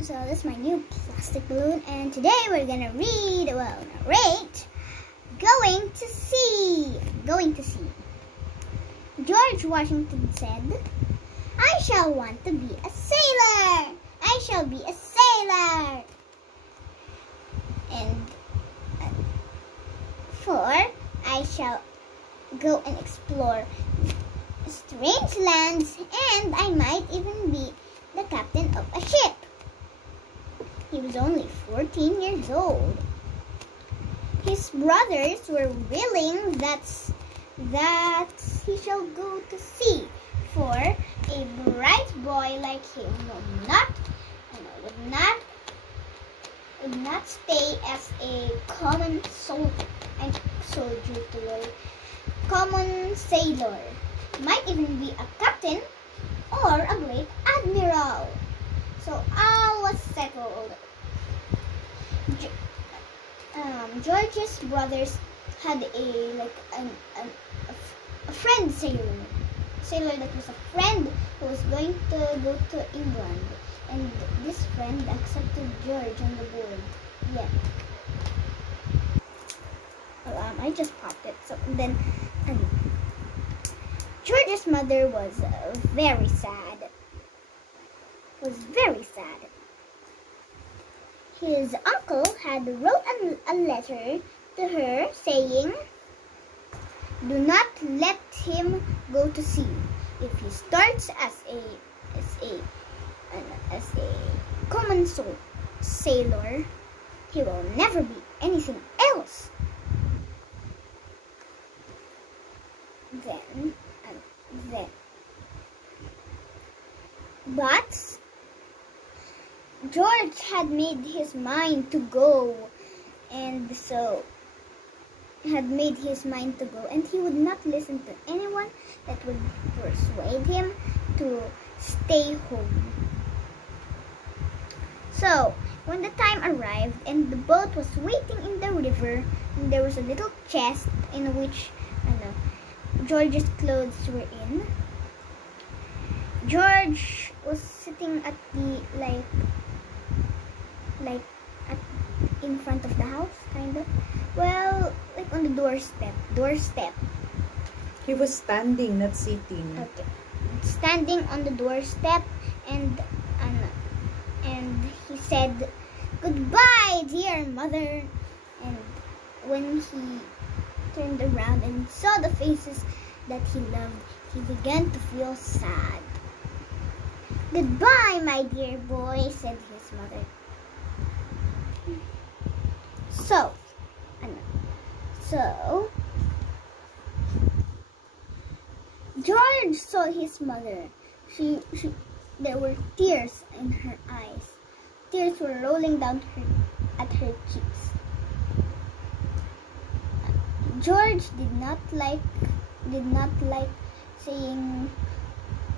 So this is my new plastic balloon, and today we're gonna narrate Going to Sea. Going to Sea. George Washington said, "I shall want to be a sailor. I shall be a sailor. And I shall go and explore strange lands, and I might even be the captain of a ship." He was only 14 years old. His brothers were willing that he shall go to sea, for a bright boy like him would not stay as a common common sailor. Might even be a captain or a great admiral. So all was settled. George's brothers had a friend sailor that was a friend who was going to go to England, and this friend accepted George on the board. Yeah. I just popped it. So then, George's mother was very sad. His uncle had wrote a letter to her saying, "Do not let him go to sea. If he starts as a common sailor, he will never be anything else." But George had made his mind to go, and he would not listen to anyone that would persuade him to stay home. So when the time arrived and the boat was waiting in the river, and there was a little chest in which George's clothes were in. George was sitting at the in front of the house, kind of. Well, like on the doorstep. He was standing, not sitting. Okay, standing on the doorstep, and he said, "Goodbye, dear mother." And when he turned around and saw the faces that he loved, he began to feel sad. "Goodbye, my dear boy," said his mother. So George saw his mother. There were tears in her eyes. Tears were rolling down at her cheeks. George did not like seeing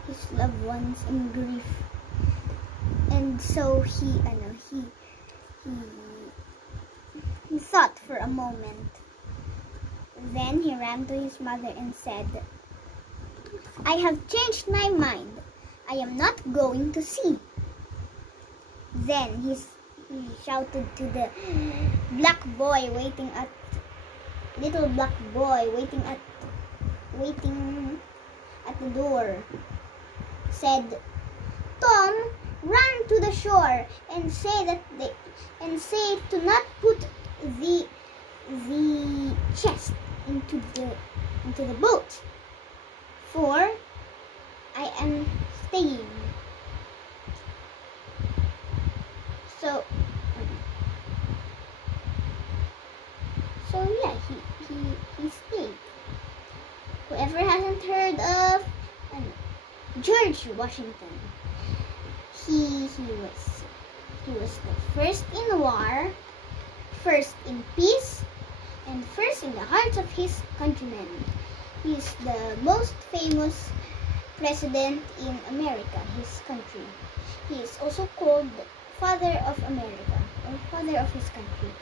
his loved ones in grief, and so he thought for a moment. Then he ran to his mother and said, "I have changed my mind. I am not going to sea." Then he shouted to the little black boy waiting at the door, said, "Tom, run to the shore and say to not put the chest into the boat, for I am staying." So yeah, he stayed. Whoever hasn't heard of George Washington, he was the first in war, first in peace, and first in the hearts of his countrymen. He is the most famous president in America, his country. He is also called Father of America, or Father of his country.